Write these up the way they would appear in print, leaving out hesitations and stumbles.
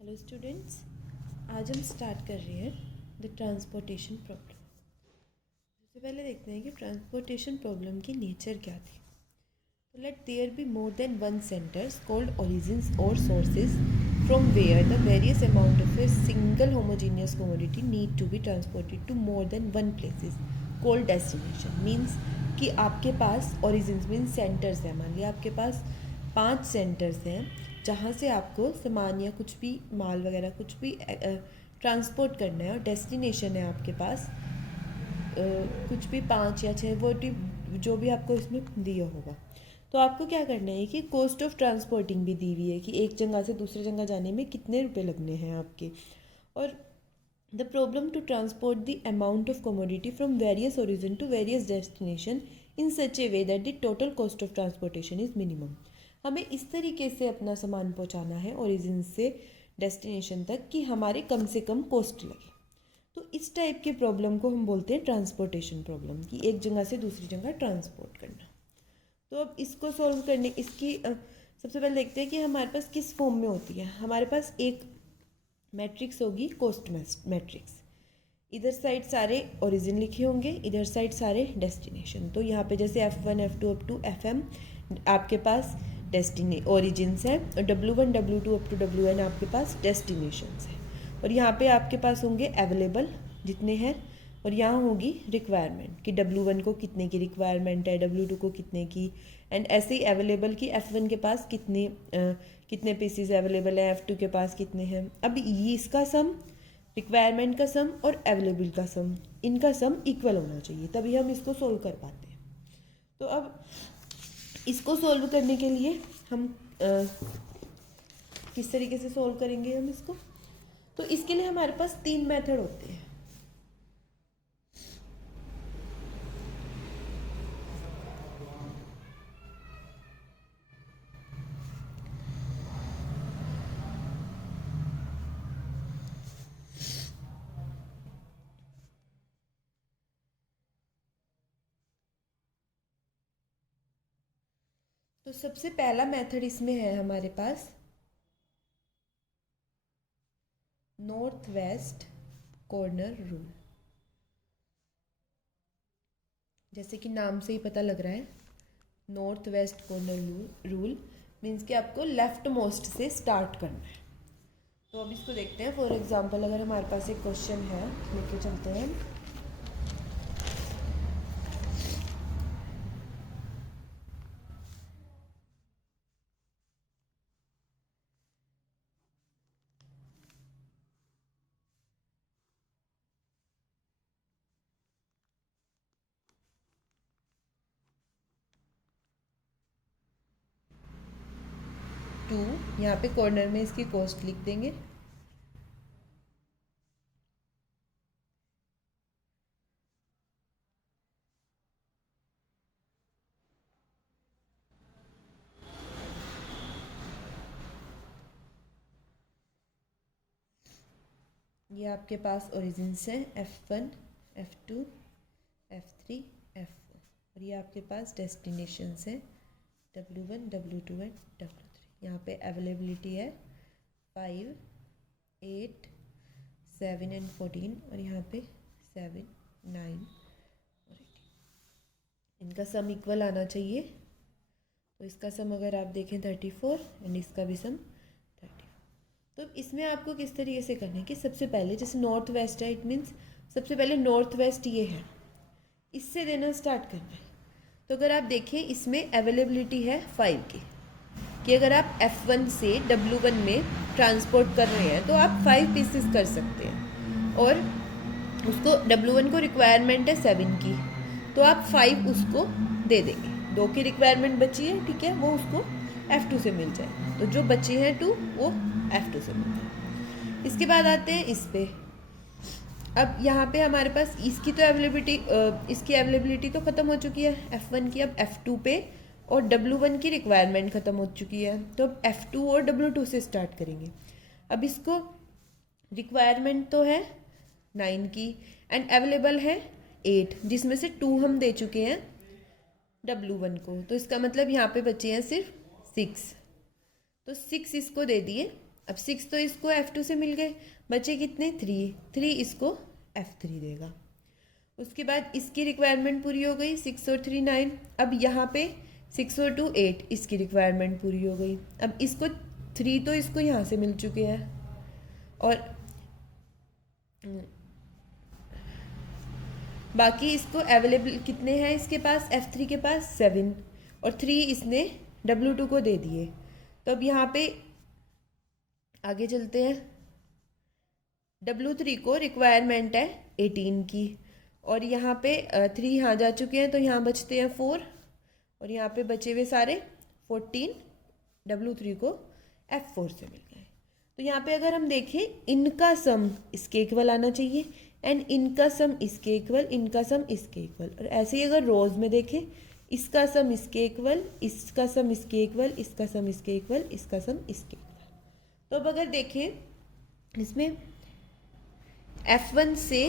Hello students, आज हम start कर रहे हैं द ट्रांसपोर्टेशन प्रॉब्लम। सबसे पहले देखते हैं कि ट्रांसपोर्टेशन प्रॉब्लम की नेचर क्या थी। तो let there be more than one centres called origins और sources from where the various amount of a single homogeneous commodity need to be transported to more than one places called destination. Means कि आपके पास origins means centres हैं। मान लिया आपके पास 5 centres हैं जहाँ से आपको सामान या कुछ भी माल वगैरह कुछ भी ट्रांसपोर्ट करना है, और डेस्टिनेशन है आपके पास कुछ भी 5 या 6 वो जो भी आपको इसमें दिया होगा। तो आपको क्या करना है कि कॉस्ट ऑफ ट्रांसपोर्टिंग भी दी हुई है कि एक जगह से दूसरी जगह जाने में कितने रुपए लगने हैं आपके, और the problem to transport the amount of commodity from various origin to various destination in such a way that the total cost of transportation is minimum. हमें इस तरीके से अपना सामान पहुंचाना है ओरिजिन से डेस्टिनेशन तक कि हमारे कम से कम कॉस्ट लगे। तो इस टाइप के प्रॉब्लम को हम बोलते हैं ट्रांसपोर्टेशन प्रॉब्लम, कि एक जगह से दूसरी जगह ट्रांसपोर्ट करना। तो अब इसको सॉल्व करने इसकी सबसे पहले देखते हैं कि हमारे पास किस फॉर्म में होती है। हमारे पास एक मैट्रिक्स होगी कॉस्ट मैट्रिक्स। इधर साइड सारे ओरिजिन लिखे होंगे, इधर साइड सारे डेस्टिनेशन। तो यहाँ पे जैसे F1 F2 up to FM आपके पास ओरिजिन्स है, और W1 W2 up to WN आपके पास डेस्टिनेशंस है। और यहाँ पे आपके पास होंगे अवेलेबल जितने हैं, और यहाँ होगी रिक्वायरमेंट कि W1 को कितने की रिक्वायरमेंट है, W2 को कितने की, एंड ऐसे ही अवेलेबल कि F1 के पास कितने पीसीज अवेलेबल है, F2 के पास कितने हैं। अब ये इसका सम, रिक्वायरमेंट का सम और अवेलेबल का सम, इनका सम इक्वल होना चाहिए, तभी हम इसको सोल्व कर पाते हैं। तो अब इसको सोल्व करने के लिए हम किस तरीके से सोल्व करेंगे हम इसको। तो इसके लिए हमारे पास 3 मेथड होते हैं। तो सबसे पहला मेथड इसमें है हमारे पास नॉर्थ वेस्ट कॉर्नर रूल। जैसे कि नाम से ही पता लग रहा है, north west corner rule means कि आपको लेफ्ट मोस्ट से स्टार्ट करना है। तो अब इसको देखते हैं। फॉर एग्जांपल अगर हमारे पास एक क्वेश्चन है, लेके चलते हैं। टू, यहाँ पे कॉर्नर में इसकी कॉस्ट लिख देंगे। ये आपके पास ओरिजिन्स हैं F1 F2 F3 F4, और ये आपके पास डेस्टिनेशंस हैं W1 W2 एंड W3। यहाँ पे अवेलेबिलिटी है 5 8 7 एंड 14, और यहाँ पे 7 9 और 18। इनका सम इक्वल आना चाहिए। तो इसका सम अगर आप देखें 34 एंड इसका भी सम 30। तो इसमें आपको किस तरीके से करना है कि सबसे पहले जैसे नॉर्थ वेस्ट है, इट मीन्स सबसे पहले नॉर्थ वेस्ट ये है, इससे देना स्टार्ट करना है। तो अगर आप देखें इसमें अवेलेबिलिटी है 5 की, कि अगर आप F1 से W1 में ट्रांसपोर्ट कर रहे हैं तो आप 5 पीसेस कर सकते हैं, और उसको W1 को रिक्वायरमेंट है 7 की, तो आप 5 उसको दे देंगे। 2 की रिक्वायरमेंट बची है, ठीक है, वो उसको F2 से मिल जाए। तो जो बचे हैं 2 वो F2 से मिल जाए। इसके बाद आते हैं इस पे। अब यहाँ पे हमारे पास इसकी तो इसकी अवेलेबिलिटी तो ख़त्म हो चुकी है F1 की। अब F2 पे और W1 की रिक्वायरमेंट ख़त्म हो चुकी है, तो अब F2 और W2 से स्टार्ट करेंगे। अब इसको रिक्वायरमेंट तो है 9 की एंड अवेलेबल है 8, जिसमें से 2 हम दे चुके हैं W1 को। तो इसका मतलब यहाँ पे बचे हैं सिर्फ 6। तो 6 इसको दे दिए। अब 6 तो इसको F2 से मिल गए, बचे कितने 3 इसको F3 देगा। उसके बाद इसकी रिक्वायरमेंट पूरी हो गई, 6 और 3 9। अब यहाँ पे 6 और 2 8, इसकी रिक्वायरमेंट पूरी हो गई। अब इसको 3 तो इसको यहाँ से मिल चुके हैं, और बाकी इसको अवेलेबल कितने हैं इसके पास, F3 के पास 7, और 3 इसने W2 को दे दिए। तो अब यहाँ पे आगे चलते हैं। W3 को रिक्वायरमेंट है 18 की, और यहाँ पे 3 यहाँ जा चुके हैं, तो यहाँ बचते हैं 4, और यहाँ पे बचे हुए सारे 14 W3 को F4 से मिल गए। तो यहाँ पे अगर हम देखें, इनका सम इसके इक्वल आना चाहिए, एंड इनका सम इसके इक्वल, इनका सम इसके इक्वल। और ऐसे ही अगर रोज में देखें, इसका सम इसके इक्वल, इसका सम इसके इक्वल, इसका सम इसके इक्वल, इसका सम इसके इक्वल। तो अब अगर देखें इसमें F1 से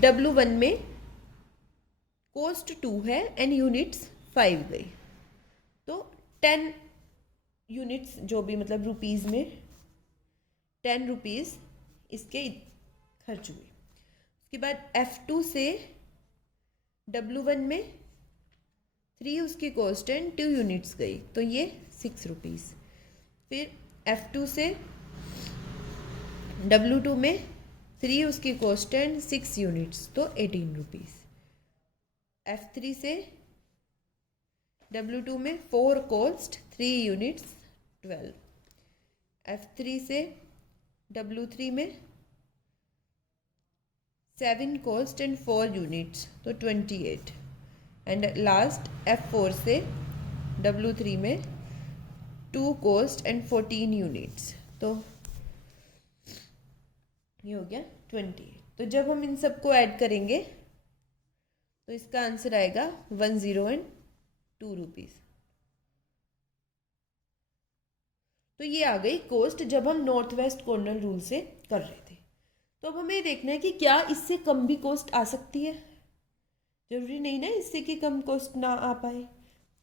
W1 में कॉस्ट 2 है एंड यूनिट्स 5 गई, तो 10 यूनिट्स जो भी मतलब रुपीज़ में 10 रुपीज़ इसके खर्च हुए। उसके बाद F2 से W1 में 3 उसकी कॉस्ट एंड 2 यूनिट्स गई, तो ये 6 रुपीज़। फिर F2 से W2 में 3 उसकी कॉस्ट एंड 6 यूनिट्स, तो 18 रुपीज़। F3 से W2 में 4 कॉस्ट 3 यूनिट्स 12। F3 से W3 में 7 कॉस्ट एंड 4 यूनिट्स, तो 28। एंड लास्ट F4 से W3 में 2 कॉस्ट एंड 14 यूनिट्स, तो ये हो गया 28। तो जब हम इन सबको ऐड करेंगे तो इसका आंसर आएगा 102 रुपीज़। तो ये आ गई कॉस्ट जब हम नॉर्थ वेस्ट कॉर्नर रूल से कर रहे थे। तो अब हमें देखना है कि क्या इससे कम भी कॉस्ट आ सकती है। जरूरी नहीं ना इससे कि कम कॉस्ट ना आ पाए।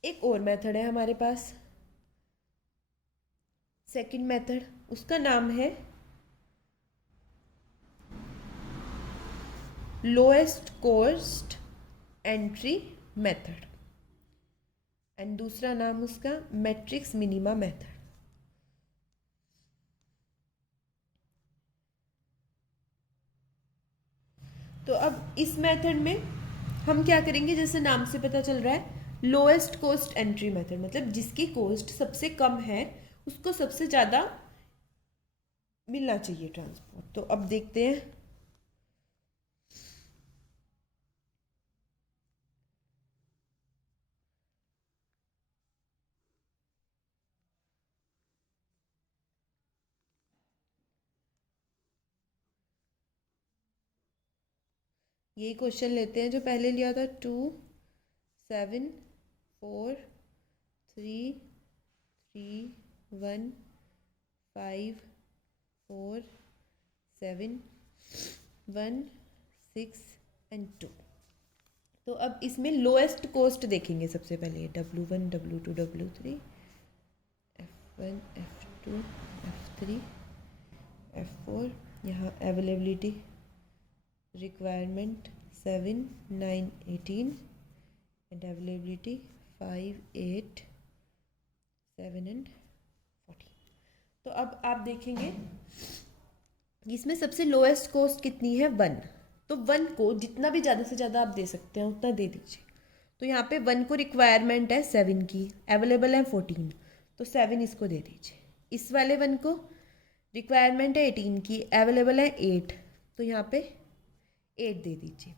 एक और मेथड है हमारे पास, सेकंड मेथड, उसका नाम है lowest cost entry method, and दूसरा नाम उसका मैट्रिक्स मिनिमा मेथड। तो अब इस मेथड में हम क्या करेंगे, जैसे नाम से पता चल रहा है लोएस्ट कॉस्ट एंट्री मेथड, मतलब जिसकी कॉस्ट सबसे कम है उसको सबसे ज़्यादा मिलना चाहिए ट्रांसपोर्ट। तो अब देखते हैं। यही क्वेश्चन लेते हैं जो पहले लिया था, 2 7 4 3 3 1 5 4 7 1 6 एंड 2। तो अब इसमें लोएस्ट कॉस्ट देखेंगे सबसे पहले, W1 W2 W3, F1 F2 F3 F4, यहाँ availability requirement 7 9 18 and availability 5 8 7 and 14। तो अब आप देखेंगे इसमें सबसे लोएस्ट कॉस्ट कितनी है, 1। तो 1 को जितना भी ज़्यादा से ज़्यादा आप दे सकते हैं उतना दे दीजिए। तो यहाँ पे 1 को रिक्वायरमेंट है 7 की, अवेलेबल है 14, तो 7 इसको दे दीजिए। इस वाले 1 को रिक्वायरमेंट है 18 की, अवेलेबल है 8, तो यहाँ पे 8 दे दीजिए।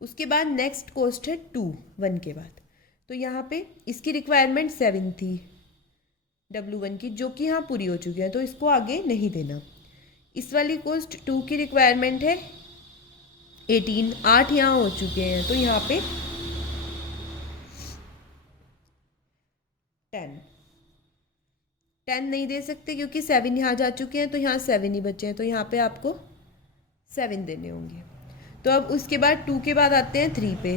उसके बाद नेक्स्ट कॉस्ट है 2 1 के बाद, तो यहाँ पे इसकी रिक्वायरमेंट 7 थी W1 की, जो कि यहाँ पूरी हो चुकी है, तो इसको आगे नहीं देना। इस वाली कॉस्ट 2 की रिक्वायरमेंट है 18, 8 यहाँ हो चुके हैं, तो यहाँ पे 10 नहीं दे सकते क्योंकि 7 यहाँ जा चुके हैं, तो यहाँ 7 ही बचे हैं, तो यहाँ पे आपको 7 देने होंगे। तो अब उसके बाद 2 के बाद आते हैं 3 पे।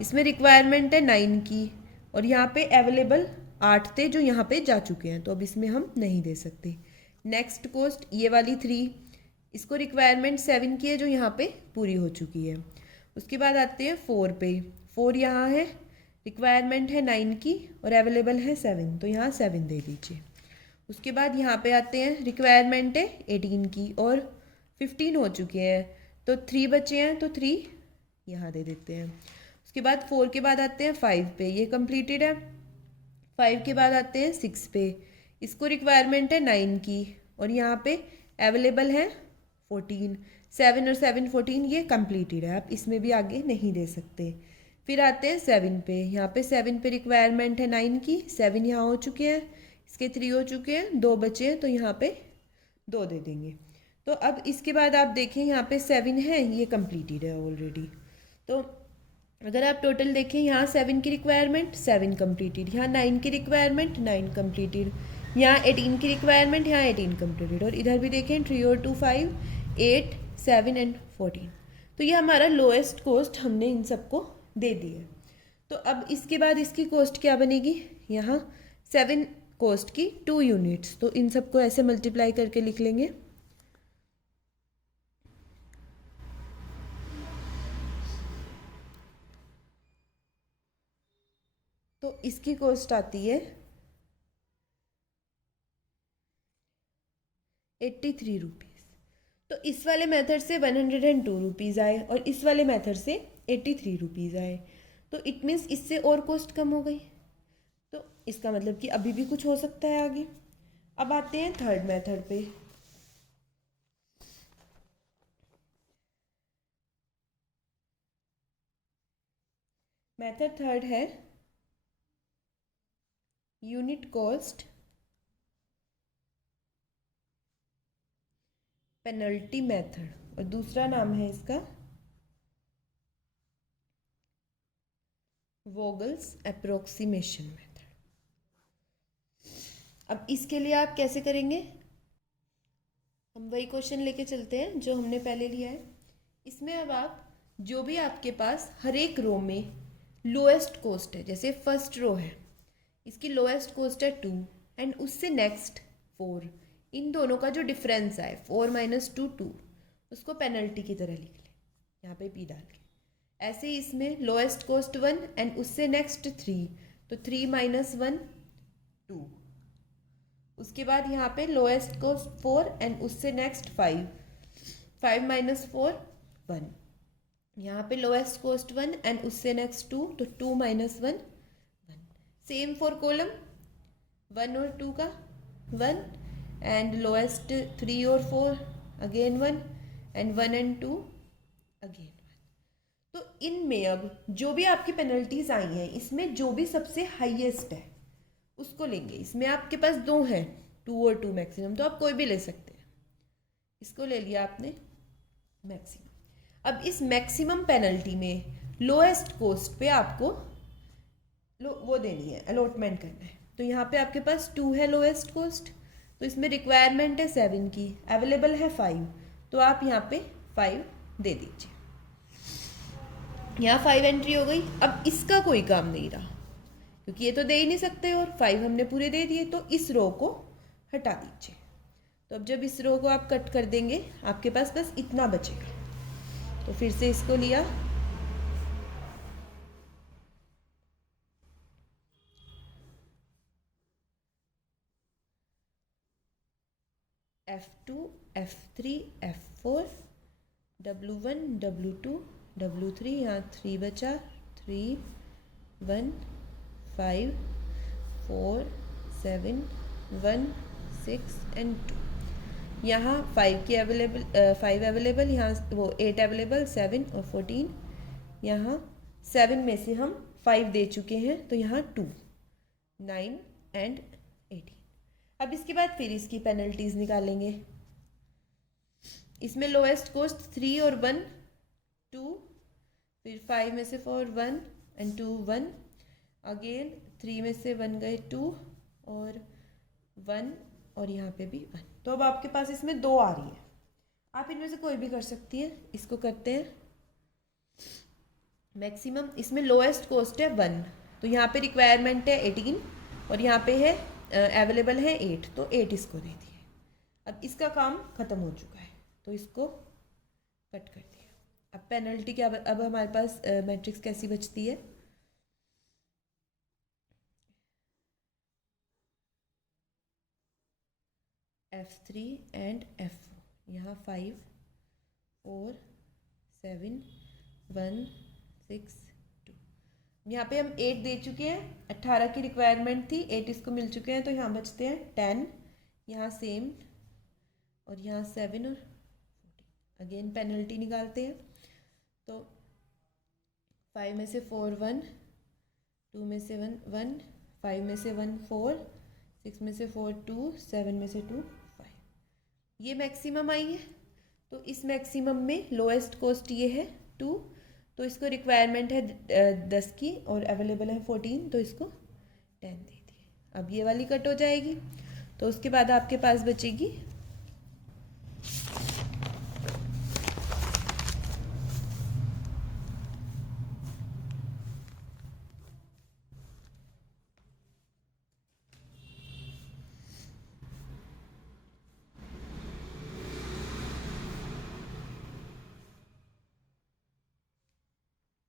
इसमें रिक्वायरमेंट है 9 की, और यहाँ पे अवेलेबल 8 थे जो यहाँ पे जा चुके हैं, तो अब इसमें हम नहीं दे सकते। नेक्स्ट कॉस्ट ये वाली 3, इसको रिक्वायरमेंट 7 की है जो यहाँ पे पूरी हो चुकी है। उसके बाद आते हैं 4 पे, 4 यहाँ है, रिक्वायरमेंट है 9 की और अवेलेबल है 7, तो यहाँ 7 दे दीजिए। उसके बाद यहाँ पे आते हैं, रिक्वायरमेंट है 18 की और 15 हो चुके हैं, तो 3 बचे हैं, तो 3 यहाँ दे देते हैं। उसके बाद 4 के बाद आते हैं 5 पे, ये कंप्लीटेड है। 5 के बाद आते हैं 6 पे, इसको रिक्वायरमेंट है 9 की और यहाँ पे अवेलेबल है 14, 7 और 7 14, ये कंप्लीटेड है, आप इसमें भी आगे नहीं दे सकते। फिर आते हैं 7 पे, यहाँ पे 7 पे रिक्वायरमेंट है 9 की, 7 यहाँ हो चुके हैं, इसके 3 हो चुके हैं, 2 बचे हैं, तो यहाँ पे 2 दे देंगे। तो अब इसके बाद आप देखें यहाँ पे 7 है, ये कंप्लीटेड है ऑलरेडी। तो अगर आप टोटल देखें, यहाँ 7 की रिक्वायरमेंट 7 कंप्लीटेड, यहाँ 9 की रिक्वायरमेंट 9 कंप्लीटेड, यहाँ 18 की रिक्वायरमेंट, यहाँ 18 कंप्लीटेड, और इधर भी देखें 3 और 2 5, 8 7 एंड 14। तो ये हमारा लोएस्ट कॉस्ट हमने इन सबको दे दी है। तो अब इसके बाद इसकी कॉस्ट क्या बनेगी, यहाँ 7 कॉस्ट की 2 यूनिट्स, तो इन सबको ऐसे मल्टीप्लाई करके लिख लेंगे। तो इसकी कॉस्ट आती है 83 रुपीज़। तो इस वाले मेथड से 102 रुपीज़ आए और इस वाले मेथड से 83 रुपीज़ आए, तो इट मीन्स इससे और कॉस्ट कम हो गई। तो इसका मतलब कि अभी भी कुछ हो सकता है आगे। अब आते हैं थर्ड मेथड पे। मेथड थर्ड है यूनिट कॉस्ट पेनल्टी मेथड, और दूसरा नाम है इसका वोगल्स अप्रोक्सीमेशन मेथड। अब इसके लिए आप कैसे करेंगे, हम वही क्वेश्चन लेके चलते हैं जो हमने पहले लिया है। इसमें अब आप जो भी आपके पास हर एक रो में लोएस्ट कॉस्ट है, जैसे फर्स्ट रो है, इसकी लोएस्ट कॉस्ट है 2 एंड उससे नेक्स्ट 4, इन दोनों का जो डिफरेंस आए 4 - 2 2, उसको पेनल्टी की तरह लिख लें यहाँ पे पी डाल के। ऐसे ही इसमें लोएस्ट कॉस्ट 1 एंड उससे नेक्स्ट 3, तो 3 - 1 2। उसके बाद यहाँ पे लोएस्ट कॉस्ट 4 एंड उससे नेक्स्ट 5, 5 - 4 1। यहाँ पे लोएस्ट कॉस्ट 1 एंड उससे नेक्स्ट 2, तो 2 - 1 1। सेम फॉर कॉलम 1 और 2 का 1 एंड लोएस्ट 3 और 4 अगेन 1 एंड 1 एंड 2 अगेन 1। तो इनमें अब जो भी आपकी पेनल्टीज आई हैं, इसमें जो भी सबसे हाईएस्ट है उसको लेंगे। इसमें आपके पास 2 हैं, 2 और 2 मैक्सिमम, तो आप कोई भी ले सकते हैं। इसको ले लिया आपने मैक्सिमम। अब इस मैक्सिमम पेनल्टी में लोएस्ट कॉस्ट पे आपको वो देनी है, अलॉटमेंट करना है। तो यहाँ पे आपके पास 2 है लोएस्ट कॉस्ट, तो इसमें रिक्वायरमेंट है 7 की, अवेलेबल है 5, तो आप यहाँ पे 5 दे दीजिए। यहाँ 5 एंट्री हो गई। अब इसका कोई काम नहीं रहा क्योंकि ये तो दे ही नहीं सकते और 5 हमने पूरे दे दिए, तो इस रो को हटा दीजिए। तो अब जब इस रो को आप कट कर देंगे, आपके पास बस इतना बचेगा। तो फिर से इसको लिया, F2 F3 F4 W1 W2 W3, यहाँ 3 बचा, 3 1 5 4 7 1 6 एंड 2। यहाँ 5 की अवेलेबल 5 अवेलेबल, यहाँ वो 8 अवेलेबल, 7 और 14। यहाँ 7 में से हम 5 दे चुके हैं, तो यहाँ 2 9 एंड 18। अब इसके बाद फिर इसकी पेनल्टीज निकालेंगे। इसमें लोएस्ट कॉस्ट 3 और 1 2, फिर 5 में से 4 1 एंड 2 1, अगेन 3 में से 1 गए 2 और 1, और यहाँ पे भी 1। तो अब आपके पास इसमें 2 आ रही है, आप इनमें से कोई भी कर सकती है। इसको करते हैं मैक्सिमम। इसमें लोएस्ट कॉस्ट है 1, तो यहाँ पे रिक्वायरमेंट है 18 और यहाँ पे है अवेलेबल है 8, तो 8 इसको दे दिए। अब इसका काम ख़त्म हो चुका है तो इसको कट कर दिया। अब पेनल्टी क्या, अब हमारे पास मैट्रिक्स कैसी बचती है, F3 एंड F4, यहाँ 5 4 7 1 6 2। यहाँ पे हम 8 दे चुके हैं, 18 की रिक्वायरमेंट थी, 8 इसको मिल चुके हैं, तो यहाँ बचते हैं 10, यहाँ सेम, और यहाँ 7 और 40। अगेन पेनल्टी निकालते हैं, तो 5 में से 4 1, 2 में से 1 1, 5 में से 1 4, 6 में से 4 2, 7 में से 2 5। ये मैक्सिमम आई है, तो इस मैक्सिमम में लोएस्ट कॉस्ट ये है 2, तो इसको रिक्वायरमेंट है 10 की और अवेलेबल है 14, तो इसको 10 दे दिए। अब ये वाली कट हो जाएगी, तो उसके बाद आपके पास बचेगी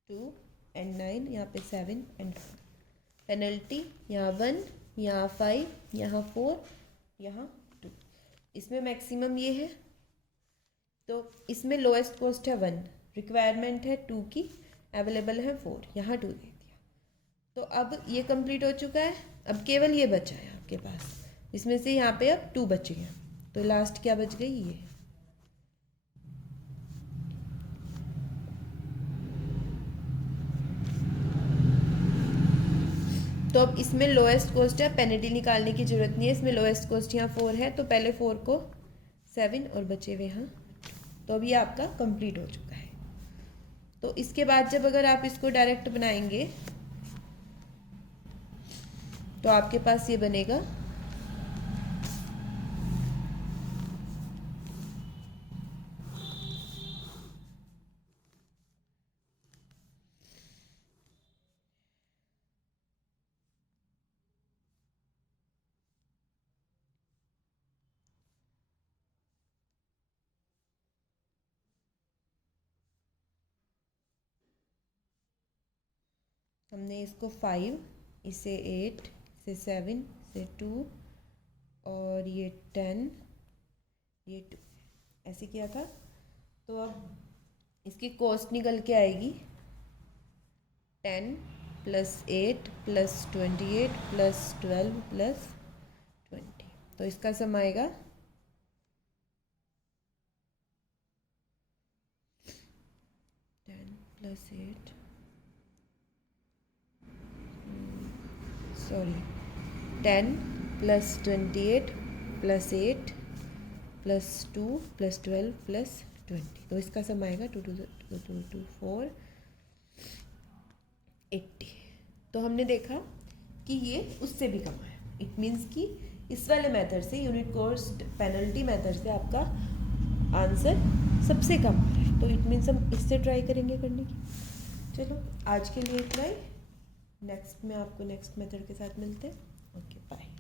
2 एंड 9, यहाँ पे 7 एंड 4। पेनल्टी यहाँ 1, यहाँ 5, यहाँ 4, यहाँ 2। इसमें मैक्सिमम ये है, तो इसमें लोएस्ट कॉस्ट है 1, रिक्वायरमेंट है 2 की, अवेलेबल है 4, यहाँ 2 दे दिया। तो अब ये कंप्लीट हो चुका है, अब केवल ये बचा है आपके पास, इसमें से यहाँ पे अब 2 बच गए, तो लास्ट क्या बच गई, ये। तो अब इसमें लोएस्ट कॉस्ट है, पेनल्टी निकालने की ज़रूरत नहीं है, इसमें लोएस्ट कॉस्ट यहाँ 4 है, तो पहले 4 को 7 और बचे हुए यहाँ, तो अब ये आपका कंप्लीट हो चुका है। तो इसके बाद जब अगर आप इसको डायरेक्ट बनाएंगे तो आपके पास ये बनेगा हमने इसको 5, इसे 8, इसे 7, इसे 2 और ये 10, ये 2 ऐसे किया था। तो अब इसकी कॉस्ट निकल के आएगी 10 + 8 + 28 + 12 + 20, तो इसका सम आएगा 10 + 8 10 + 28 + 8 + 2 + 12 + 20, तो इसका सम आएगा 2 2 2 2 4 80। तो हमने देखा कि ये उससे भी कम है, इट मीन्स कि इस वाले मेथड से, यूनिट कॉस्ट पेनल्टी मेथड से आपका आंसर सबसे कम आ रहा है, तो इट मीन्स हम इससे ट्राई करेंगे करने की। चलो आज के लिए इतना ही, नेक्स्ट में आपको नेक्स्ट मेथड के साथ मिलते हैं। Okay bye.